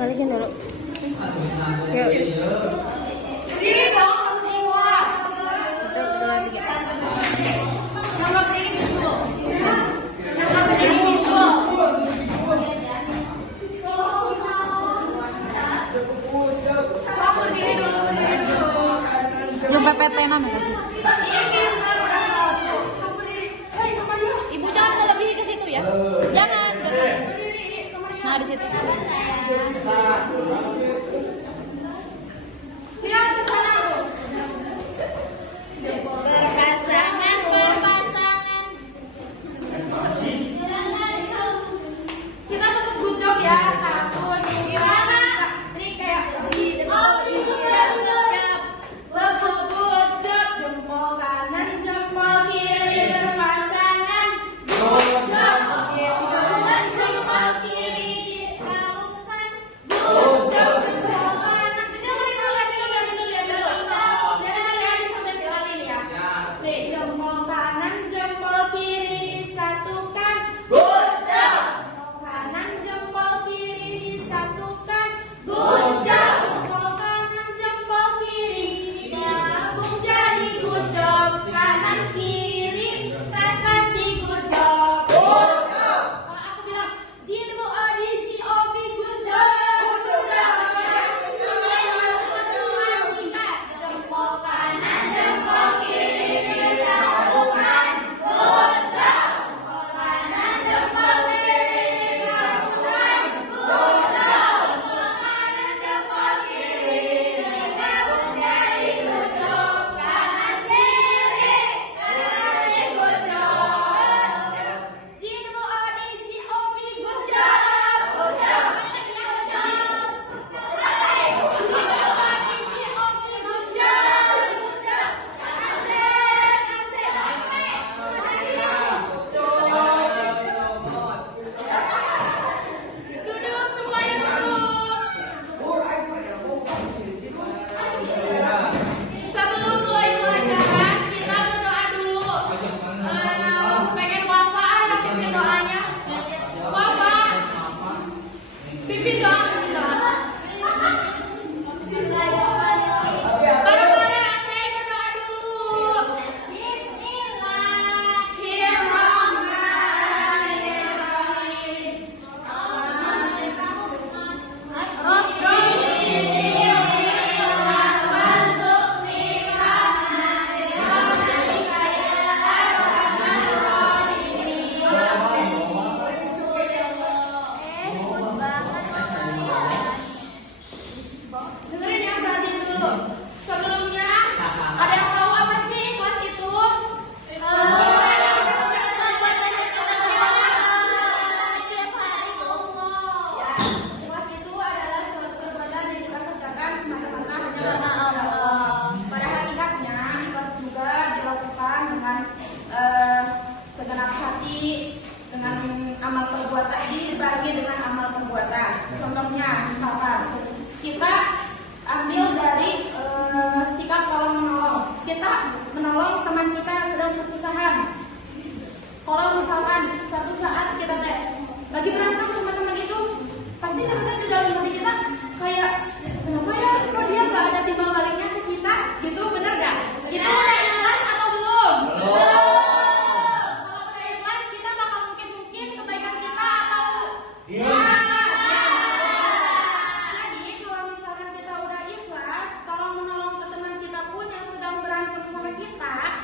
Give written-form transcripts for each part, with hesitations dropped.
Balikin dulu. Yuk. Berdiri dong, harus ikhlas. Itu lagi. Yang nggak berdiri bisu. Yang nggak berdiri bisu. Sama berdiri dulu, berdiri dulu. Lu PPT namanya kasih. Iya, pintar. Sama berdiri. Hei, sama dia. Ibu jangan melebihi ke situ ya. Jangan. Berdiri, sama dia. Nah, di situ. Lihat ke sana tuh. Berpasangan. Kita tetap good job ya. 1, 2, 3. Ini kayak di good job. Jempol kanan, jempol kiri berpasangan. Good job. Kanan, jempol kiri dilakukan. Good job. Jempol kanan. Lihat kali ya, dicontek sekali nih ya. Nih, jempol kanan, jempol kiri disatukan. Good job. Kanan jempol kiri disatukan. Good job. Jempol kanan jempol kiri digabung jadi good job. Kanan kiri kasih good job. Good job. Kalau aku bilang Jinmu Odi GOB good job. Good job. Jempol kanan jempol kiri disatukan. Good job. Jempol kanan jempol kiri digabungkan. Good job. Jempol kanan jempol kiri digabung jadi good job. Kanan kiri kasih good job. Jinmu Odi GOB good job. Good job. Good job. Jinmu Odi GOB good job. Good job. Duduk semuanya duduk. Sebelum mulai pelajaran kita berdoa dulu. Pengen wafa ya pimpin doanya. Wafa. Pimpin doa. Bareng-bareng oke berdoa dulu. Bismillahirrahmanirrahim. Dengerin ya, perhatiin dulu. Sebelumnya, ada yang tahu apa sih kelas itu? Ya, kelas itu adalah suatu perbuatan yang kita kerjakan semata-mata hanya karena Allah. Pada hakikatnya, kelas juga dilakukan dengan segenap hati, dengan amal perbuatan, dibarengi dengan amal perbuatan. Contohnya, misalkan kita ambil dari sikap tolong menolong. Kita menolong teman kita yang sedang kesusahan. Kalau misalkan suatu saat kita lagi berantem sama teman itu, pasti kita di dalam hati kita kayak kenapa ya kok dia nggak ada timbal baliknya ke kita, gitu bener nggak? Itu udah ikhlas atau belum? Belum. Kalau udah ikhlas kita bakal mungkin kebaikan kita atau jadi kalau misalkan kita udah ikhlas, kalau menolong ke teman kita pun yang sedang berantem sama kita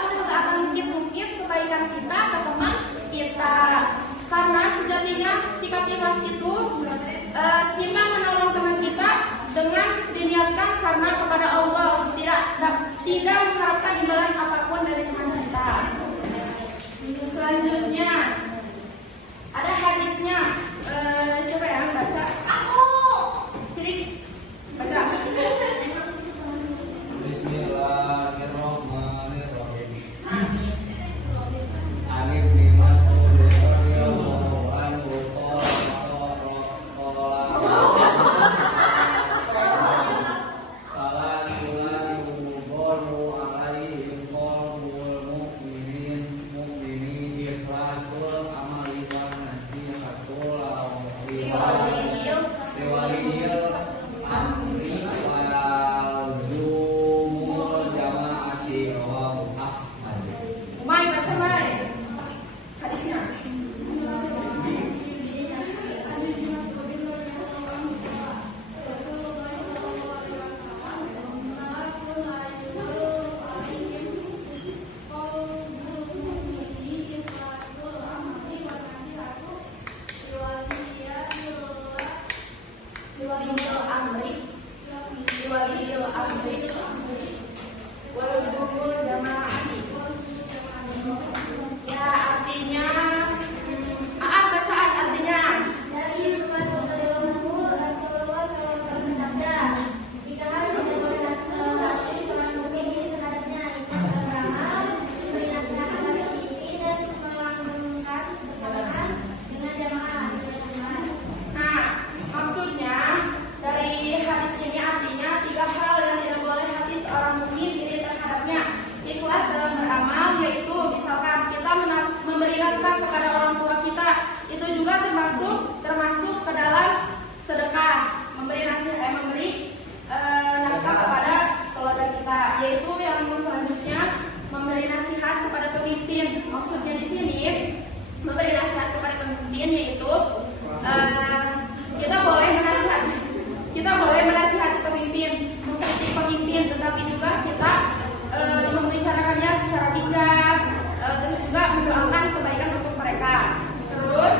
udah gak akan mungkin kebaikan kita ke teman kita. Karena sejatinya sikap ikhlas itu kita menolong teman kita dengan diniatkan karena kepada Allah, tidak mengharapkan imbalan apapun dari teman kita. Selanjutnya ada hadisnya. Umay, baca Mai. Hadisnya. Ya, artinya bacaan artinya. Nah, maksudnya dari hadis ini artinya 3 hal yang tidak boleh hati seorang mukmin diri terhadapnya. Ikhlas dalam beramal, yaitu misalkan kita memberi nafkah kepada orang tua kita, itu juga termasuk ke dalam sedekah, memberi nafkah kepada keluarga kita, yaitu yang selanjutnya memberi nasihat kepada pemimpin. Maksudnya di sini memberi nasihat kepada pemimpin yaitu kita boleh menasihati pemimpin, mengkritik pemimpin, tetapi juga kita membicarakannya secara bijak, terus juga mendoakan kebaikan untuk mereka. Terus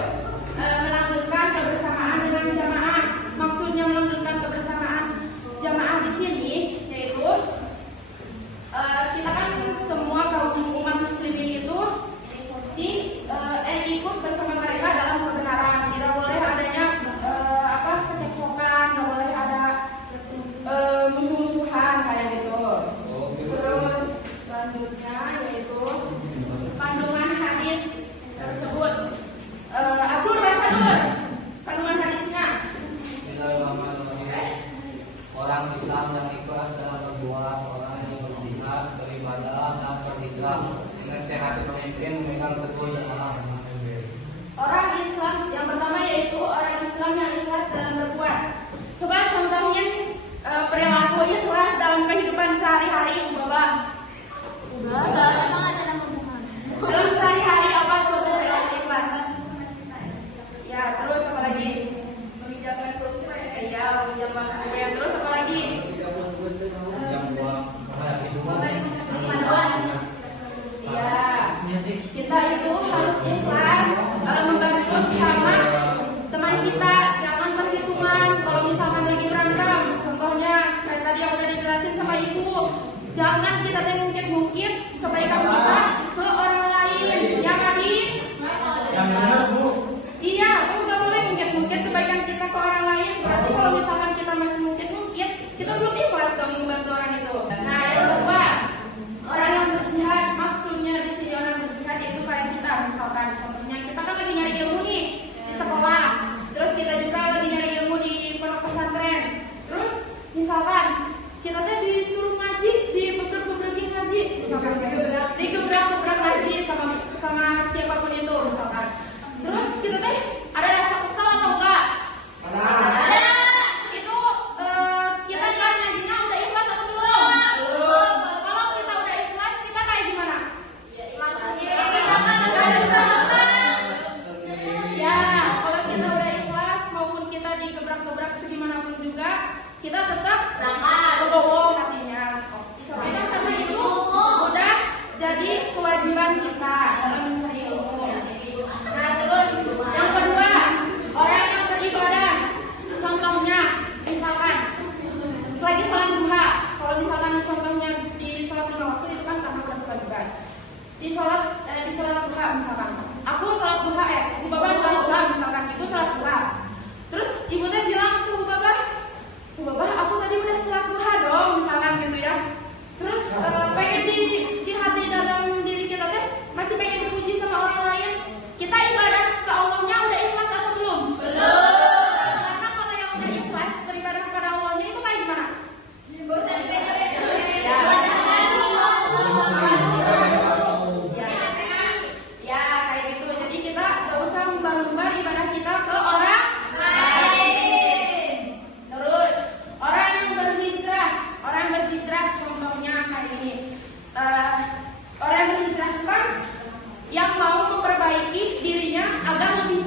melanggengkan kebersamaan dengan jamaah. Maksudnya melanggengkan kebersamaan jamaah di sini yaitu kita kan semua kaum umat muslimin itu ikut bersama mereka dalam kebenaran. Tidak boleh adanya kecekcokan, tidak boleh ada musuh-musuhan kayak gitu. Terus selanjutnya yaitu kandungan hadis tersebut. Abdul baca dulu kandungan hadisnya. Orang Islam yang ikhlas dalam berbuat, orang yang berjihad, beribadah dan berhijrah, menasihati pemimpin, memegang teguh jamaah. Orang Islam yang pertama yaitu orang Islam yang ikhlas dalam berbuat. Coba contohin perilaku ikhlas dalam kehidupan sehari-hari, Bapak. Emang ada nama Tuhan? Dalam sehari-hari apa contoh perilaku ikhlas? Ya, terus apa lagi? Meminjamkan pulsa ya, meminjamkan ya, terus apa lagi? Ya, kita itu harus ikhlas membantu sama teman kita, jangan perhitungan. Kalau misalkan lagi berantem, contohnya kayak tadi yang udah dijelasin sama ibu, jangan kita mungkin kebaikan kita ke orang lain.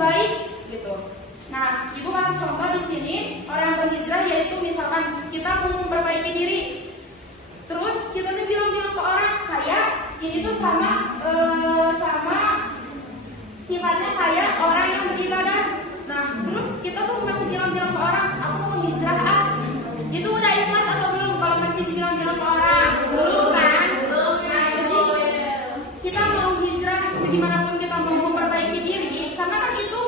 baik gitu. Nah, Ibu kasih contoh di sini orang berhijrah, yaitu misalkan kita mau memperbaiki diri, terus kita tuh bilang-bilang ke orang kayak ini tuh sama sifatnya kayak orang yang beribadah. Nah, terus kita tuh masih bilang-bilang ke orang, aku mau hijrah ah. Itu udah ikhlas atau belum? Kalau masih dibilang-bilang ke orang, belum kan? Nah, jadi kita mau hijrah segimanapun kita mau memperbaiki diri, karena kan itu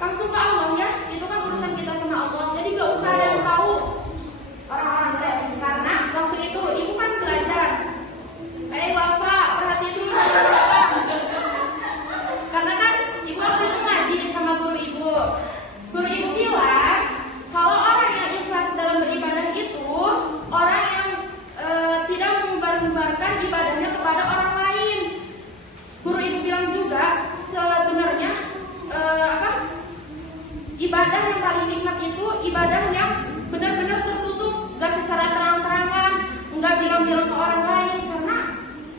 langsung ke Allah ya. Itu kan urusan kita sama Allah. Jadi gak usah ada yang tahu orang-orang teh. Karena waktu itu ibu kan belajar. Wafa, perhatiin dulu. Karena kan ibu waktu itu ngaji sama guru ibu. Guru ibu bilang kalau orang yang ikhlas dalam beribadah itu orang yang tidak menyebar-nyebarkan ibadahnya kepada orang lain. Guru ibu bilang juga sebenarnya ibadah yang paling nikmat itu ibadah yang benar-benar tertutup, gak secara terang-terangan, nggak bilang-bilang ke orang lain, karena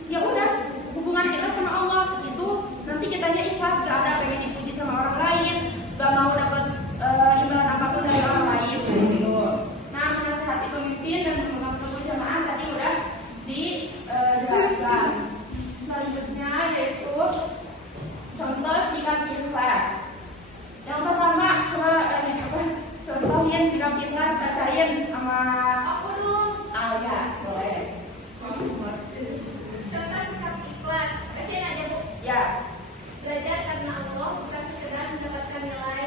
ya udah hubungan kita sama Allah itu nanti kitanya ikhlas, gak ada pengen dipuji sama orang lain, gak mau dapat imbalan apapun dari orang lain gitu. Nah, menasihati pemimpin dan memegang jamaah tadi udah dijelaskan. Selanjutnya yaitu contoh sikap ikhlas. Yang pertama coba contohin sikap ikhlas, bacain sama Aku dulu. ya boleh. Contoh sikap ikhlas. Bacain aja Bu. Ya. Belajar karena Allah, bukan sekedar mendapatkan nilai,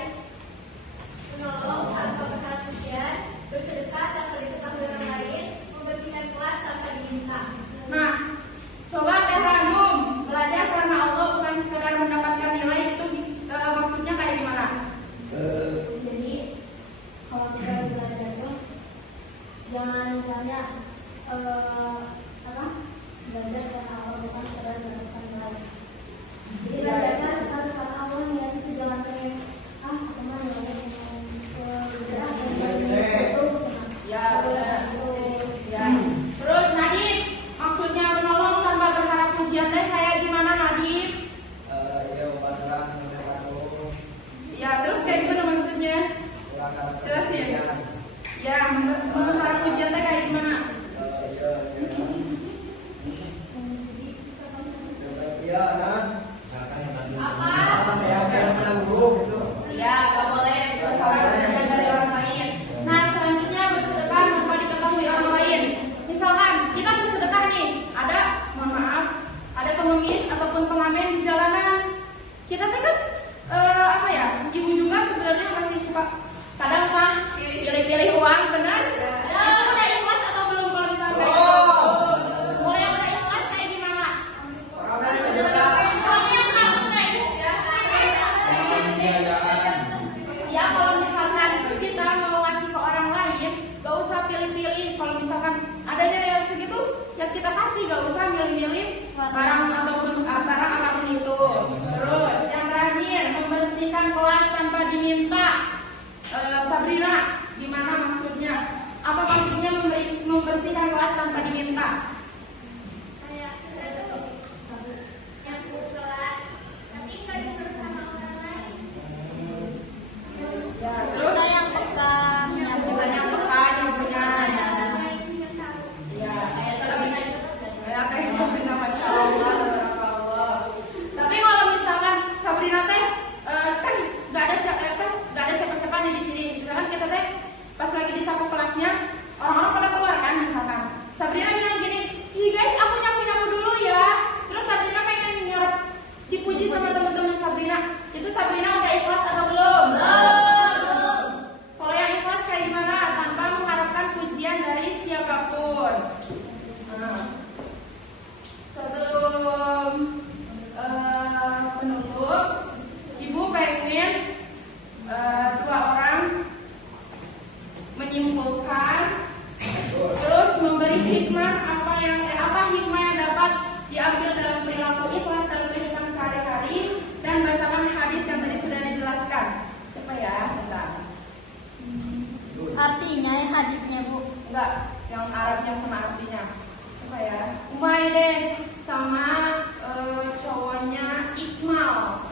menolong tanpa berharap pujian, bersedekah tanpa ditukar oleh orang lain, membersihkan kelas tanpa diminta. Nah, coba Teh Ranum, belajar karena Allah bukan sekedar mendapatkan nilai, itu maksudnya kayak gimana? Jadi kalau kita belajar tuh jangan misalnya belajar karena Allah bukan sekedar mendapatkan nilai. Jadi belajarnya harus karena Allah ya, itu jangan pengen teman Ya, benar. Ya. Terus Nadif, maksudnya menolong tanpa berharap pujian teh kayak gimana Nadif? Ya, terus kayak gimana maksudnya? Jelasin. Ya, berharap pujian teh kayak gimana? Ya, gak boleh berharap pujian dari orang lain. Nah, selanjutnya bersedekah tanpa diketahui orang lain. Misalkan kita bersedekah nih, ada, mohon maaf, ada pengemis ataupun pengamen di jalanan. Kita tuh kan ibu juga sebenarnya masih suka kadang mah pilih-pilih uang, benar? Itu udah ikhlas atau belum kalau misalnya mulai udah ikhlas kayak gimana? Ya, kalau misalkan kita mau ngasih ke orang lain, gak usah pilih-pilih. Kalau misalkan adanya yang segitu, ya kita kasih, gak usah milih-milih barang ataupun barang apapun itu. Terus yang terakhir, membersihkan kelas tanpa diminta. Sabrina, gimana maksudnya? Apa maksudnya membersihkan kelas tanpa diminta? kayak yang kelas tapi nggak disuruh sama orang lain. Ya, terus yang peka, kita yang peka, yang punya. Ya, kayak Sabrina, masya Allah, Allah. Tapi kalau misalkan Sabrina teh kan nggak ada siapa-siapa nih di sini. Misalkan kita teh pas lagi di saku kelasnya, orang-orang pada keluar kan, misalkan Sabrina bilang gini, ih guys, aku nyapu dulu ya. Terus Sabrina pengen nyerap dipuji sama teman-teman Sabrina. Itu Sabrina udah ikhlas atau belum? Belum. Kalau yang ikhlas kayak gimana? Tanpa mengharapkan pujian dari siapapun. Nah, sebelum penutup, Ibu pengen dua orang menyimpulkan, terus memberi hikmah apa hikmah yang dapat diambil dalam perilaku ikhlas dalam kehidupan sehari-hari, dan bacakan hadis yang tadi sudah dijelaskan. Siapa ya? Bentar. Artinya hadisnya Bu. Enggak, yang Arabnya sama artinya. Siapa ya? Umaydeh sama cowoknya Iqmal.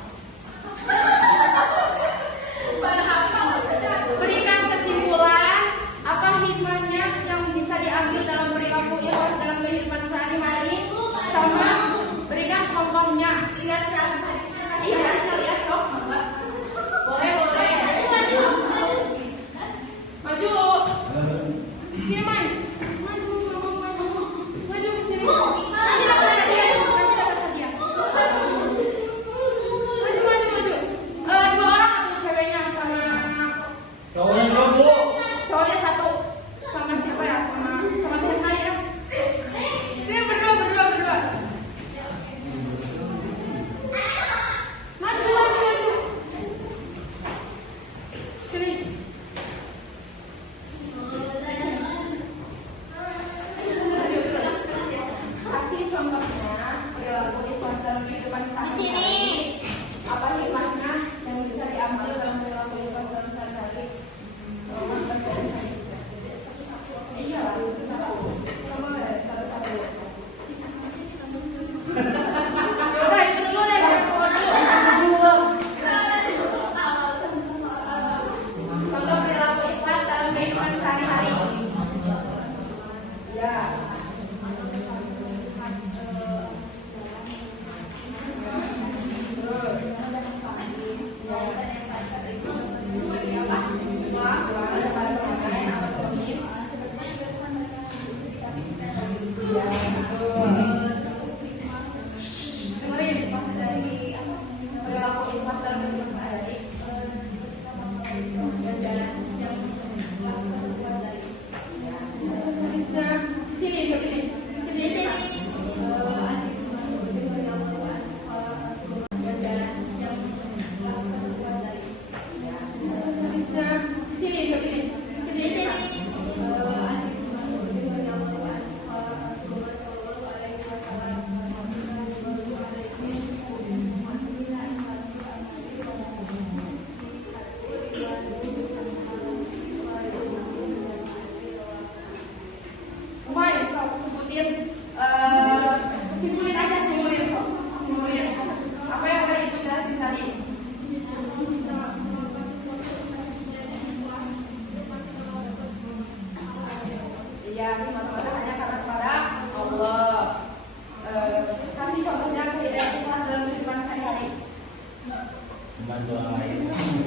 membantu orang lain.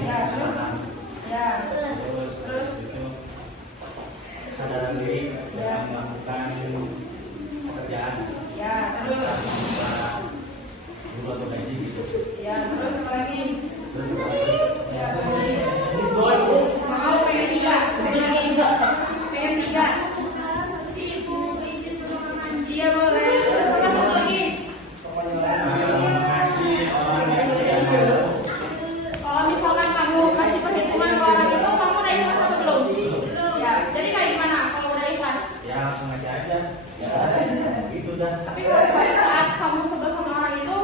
Ya. Ya. Terus itu kesadaran diri dalam melakukan pekerjaan. Ya, terus. Guru atau gaji gitu. Ya, terus apa lagi? Terus apa lagi? Ya, terus. This boy. Mau pengen 3. Pengen 3. Ibu izin ruangan. Iya boleh. Terus apa satu lagi? Kasih orang yang berjasa. Kalau misalkan kamu kasih perhitungan ke orang itu, kamu udah ikhlas atau belum? Ya, jadi kayak gimana kalau udah ikhlas? Ya langsung ngasih aja. Ya gitu dah. Tapi kalau pada saat kamu sebel sama orang itu,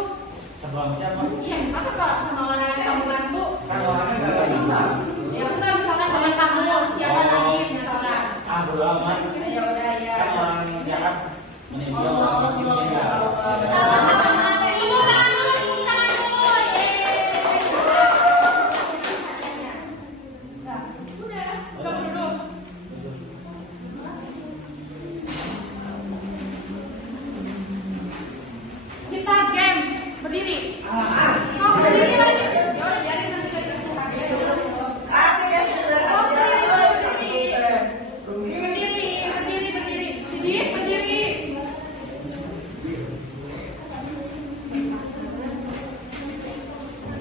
Sebelum siapa? iya misalkan kalau sama orang yang kamu bantu, Kan orangnya gak bilang. ya udah misalkan dengan kamu siapa lagi misalkan. Ah bodo amat. Ya udah ya. Kan orang jahat meninggal orang meninggal. Nah, udah, kamu duduk. Kita games berdiri. Oh, berdiri lagi. Ya udah biarin nanti kita dikasih hadiah. Oh, berdiri, berdiri. Siddiq, berdiri.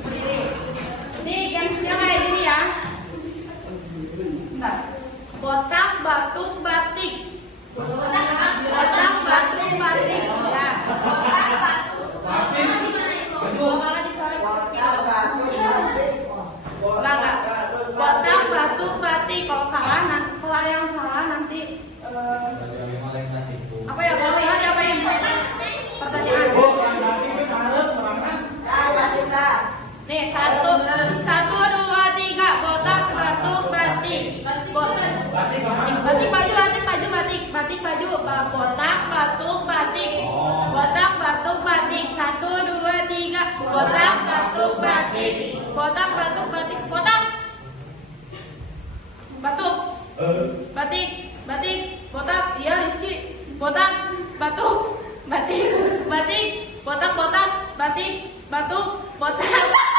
Berdiri. Ini gamesnya kayak gini ya. Bentar. Kotak, batuk, batik. Kotak, batuk, batik. Ya. Kalau dicoret ke spill. Enggak. Kotak, batuk, batik. Kalau kalah, kalau ada yang salah nanti apa ya? Kalau salah diapain? Pertanyaan. Oh, yang tadi itu harus orang. Nih, 1, 2, 3. Kotak, batuk, batik. Batik baju, batik baju. Kotak, batuk, batik. Kotak, batuk, batik. 1, 2, 3. Kotak, batuk, batik. Kotak, batuk, batik. Kotak. Batuk. Batik. Kotak. Iya, Rizky. Kotak, batuk, batik. Kotak, batik, batuk, kotak.